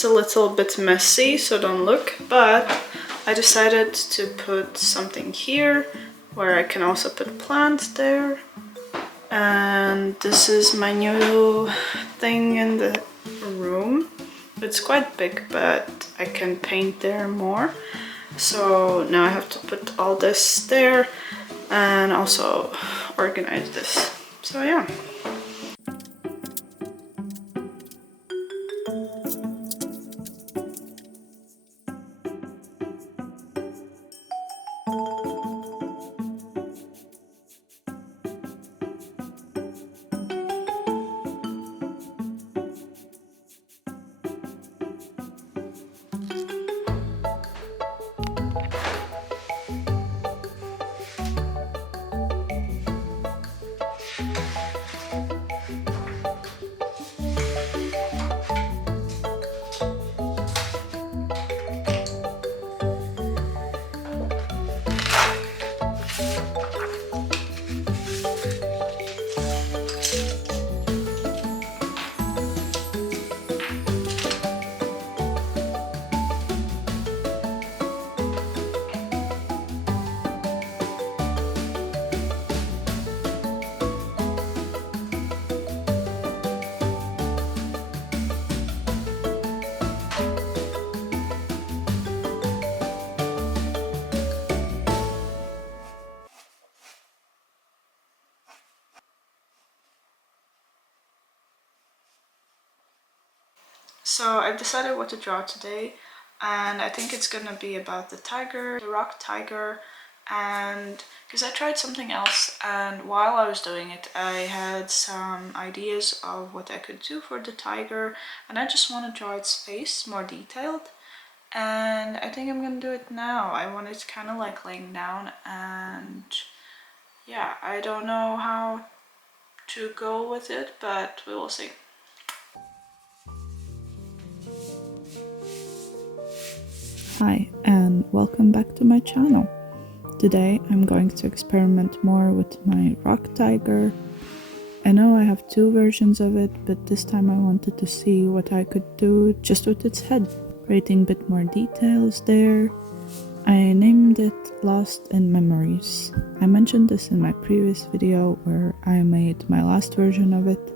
It's a little bit messy, so don't look, but I decided to put something here where I can also put plants there. And this is my new thing in the room. It's quite big, but I can paint there more. So now I have to put all this there and also organize this. So yeah. So I've decided what to draw today, and I think it's gonna be about the tiger, the rock tiger, and because I tried something else, and while I was doing it I had some ideas of what I could do for the tiger, and I just want to draw its face more detailed, and I think I'm gonna do it now. I want it kind of like laying down, and yeah, I don't know how to go with it, but we will see. Hi and welcome back to my channel. Today I'm going to experiment more with my rock tiger. I know I have two versions of it, but this time I wanted to see what I could do just with its head, creating a bit more details there. I named it Lost in Memories. I mentioned this in my previous video where I made my last version of it.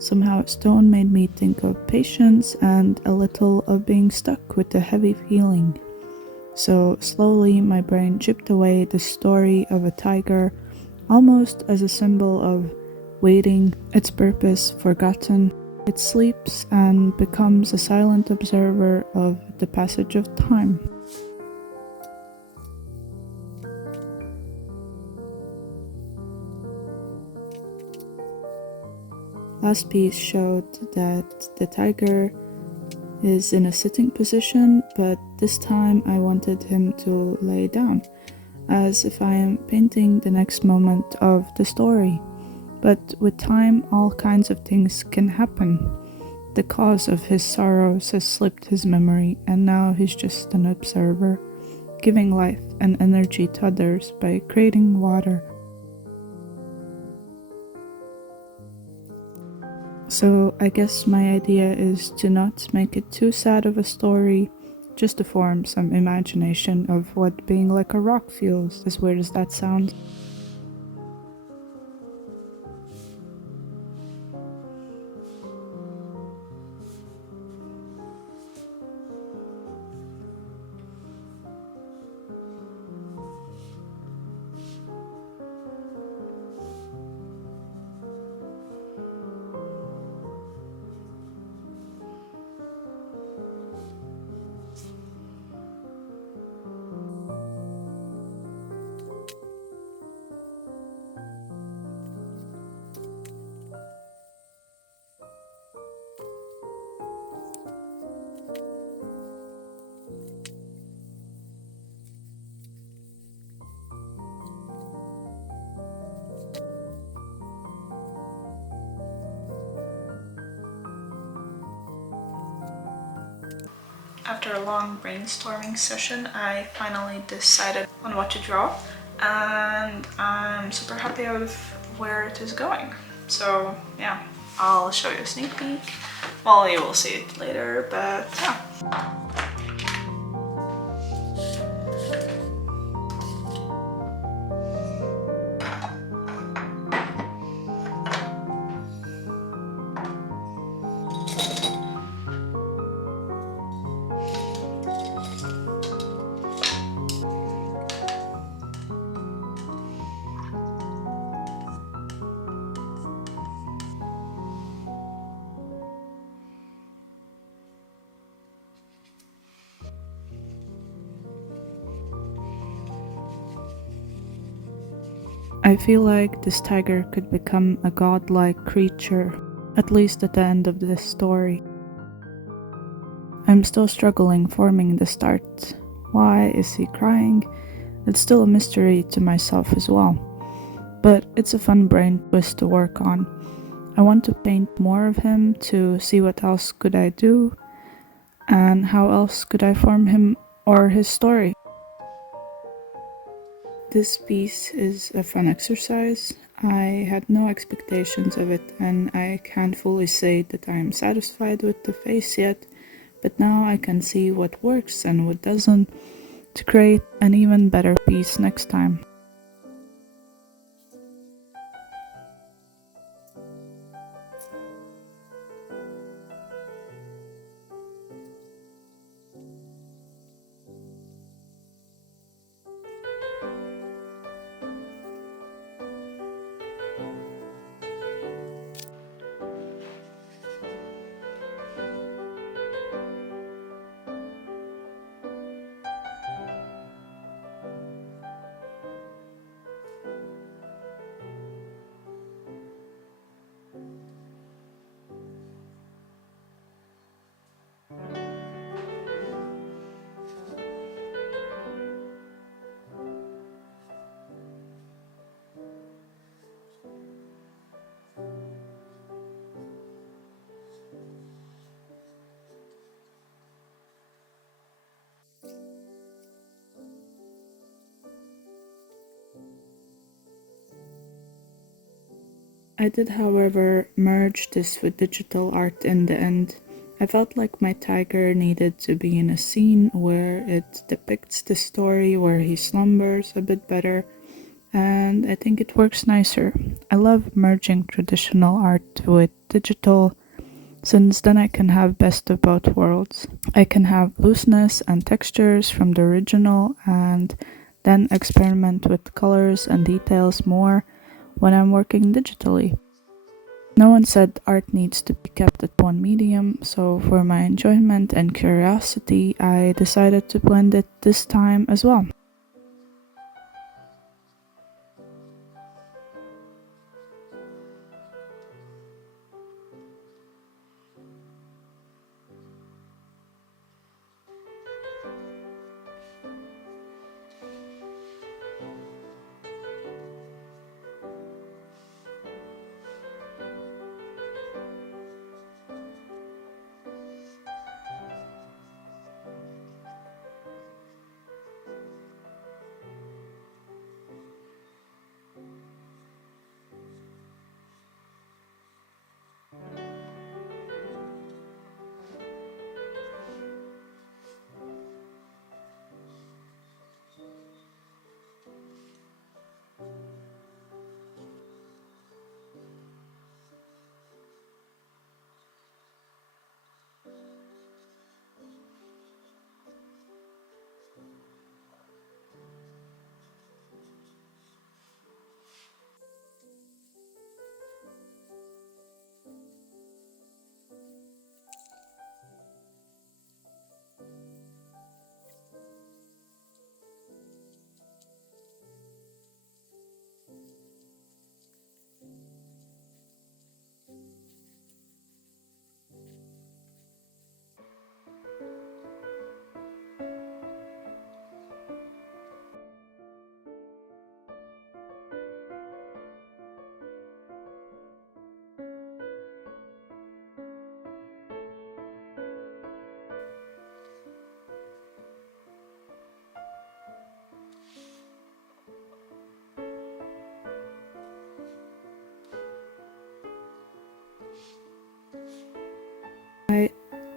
Somehow stone made me think of patience and a little of being stuck with a heavy feeling. So slowly my brain chipped away the story of a tiger, almost as a symbol of waiting, its purpose forgotten. It sleeps and becomes a silent observer of the passage of time. Last piece showed that the tiger is in a sitting position, but this time I wanted him to lay down, as if I am painting the next moment of the story. But with time, all kinds of things can happen. The cause of his sorrows has slipped his memory, and now he's just an observer, giving life and energy to others by creating water. So I guess my idea is to not make it too sad of a story, just to form some imagination of what being like a rock feels, as weird as that sounds. After a long brainstorming session, I finally decided on what to draw, and I'm super happy with where it is going. So yeah, I'll show you a sneak peek. Well, you will see it later, but yeah. I feel like this tiger could become a godlike creature, at least at the end of this story. I'm still struggling forming the start. Why is he crying? It's still a mystery to myself as well. But it's a fun brain twist to work on. I want to paint more of him to see what else could I do and how else could I form him or his story. This piece is a fun exercise. I had no expectations of it and I can't fully say that I am satisfied with the face yet, but now I can see what works and what doesn't to create an even better piece next time. I did, however, merge this with digital art in the end. I felt like my tiger needed to be in a scene where it depicts the story where he slumbers a bit better, and I think it works nicer. I love merging traditional art with digital, since then I can have best of both worlds. I can have looseness and textures from the original and then experiment with colors and details more when I'm working digitally. No one said art needs to be kept at one medium, so for my enjoyment and curiosity, I decided to blend it this time as well.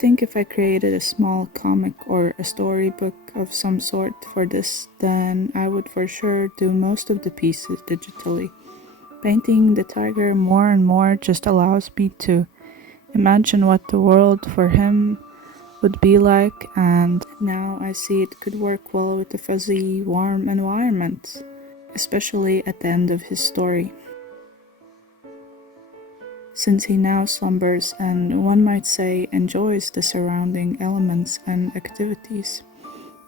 think if I created a small comic or a storybook of some sort for this, then I would for sure do most of the pieces digitally. Painting the tiger more and more just allows me to imagine what the world for him would be like, and now I see it could work well with the fuzzy, warm environment, especially at the end of his story. Since he now slumbers and one might say enjoys the surrounding elements and activities.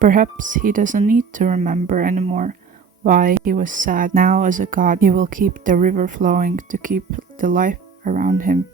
Perhaps he doesn't need to remember anymore why he was sad. Now, as a god, he will keep the river flowing to keep the life around him.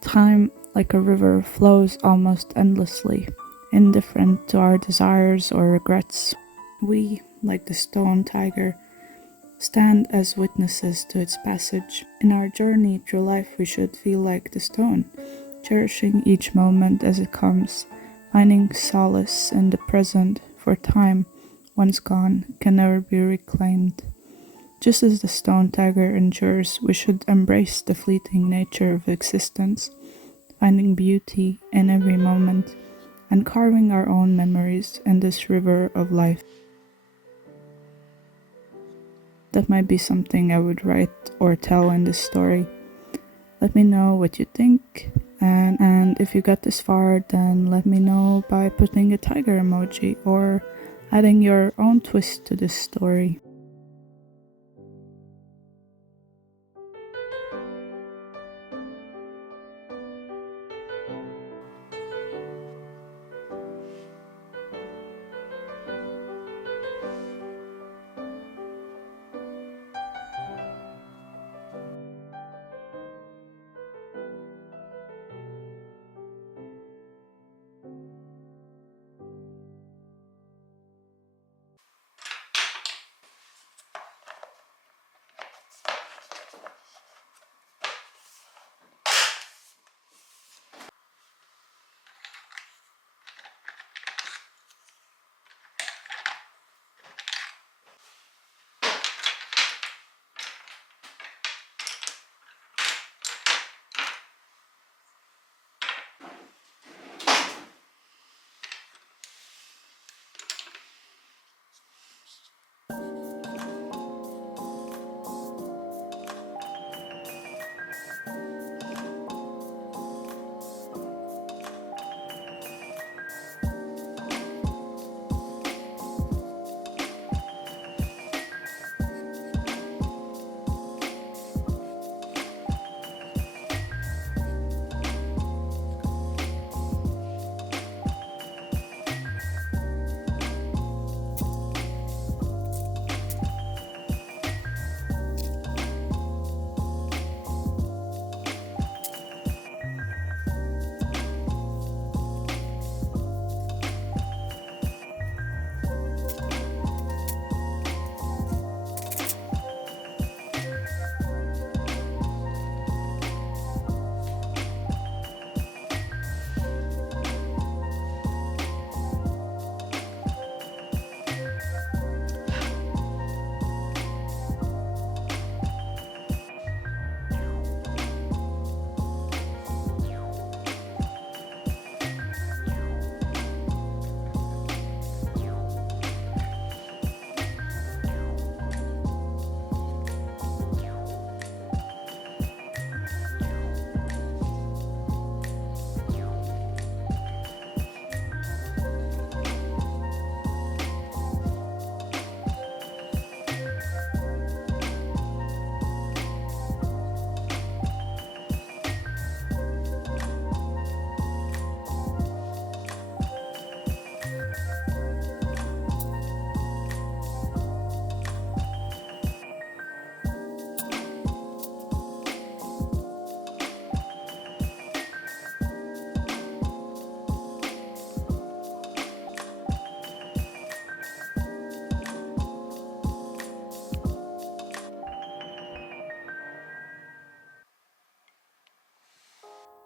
Time, like a river, flows almost endlessly, indifferent to our desires or regrets. We, like the stone tiger, stand as witnesses to its passage. In our journey through life, we should feel like the stone, cherishing each moment as it comes, finding solace in the present, for time, once gone, can never be reclaimed. Just as the stone tiger endures, we should embrace the fleeting nature of existence, finding beauty in every moment, and carving our own memories in this river of life. That might be something I would write or tell in this story. Let me know what you think, and if you got this far, then let me know by putting a tiger emoji or adding your own twist to this story.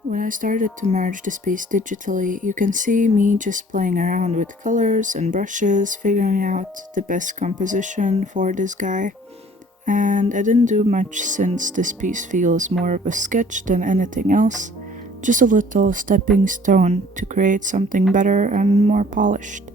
When I started to merge this piece digitally, you can see me just playing around with colors and brushes, figuring out the best composition for this guy. And I didn't do much since this piece feels more of a sketch than anything else, just a little stepping stone to create something better and more polished.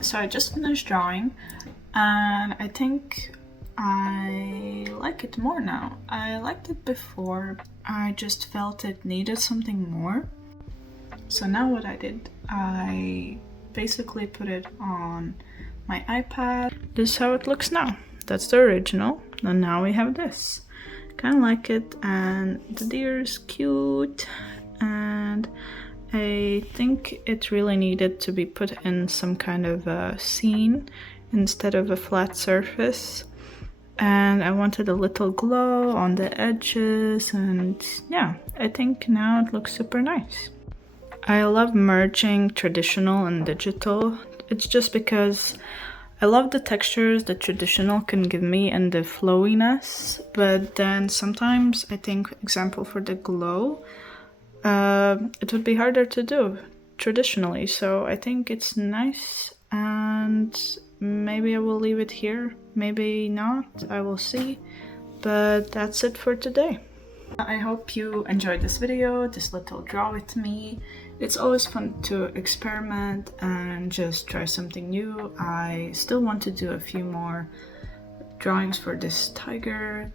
So I just finished drawing, and I think I like it more now. I liked it before, I just felt it needed something more. So now what I did, I basically put it on my iPad. This is how it looks now. That's the original, and now we have this. Kind of like it, and the deer is cute, and I think it really needed to be put in some kind of a scene instead of a flat surface. And I wanted a little glow on the edges, and yeah, I think now it looks super nice. I love merging traditional and digital. It's just because I love the textures that traditional can give me and the flowiness, but then sometimes I think, example for the glow, it would be harder to do traditionally, so I think it's nice, and maybe I will leave it here, maybe not, I will see, but that's it for today. I hope you enjoyed this video, this little draw with me. It's always fun to experiment and just try something new. I still want to do a few more drawings for this tiger.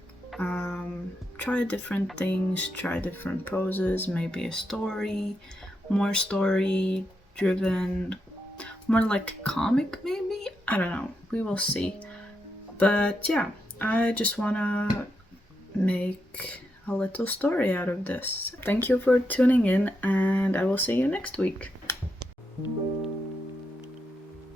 Try different things, try different poses, maybe a story, more story driven, more like comic maybe? I don't know, we will see. But yeah, I just wanna make a little story out of this. Thank you for tuning in, and I will see you next week.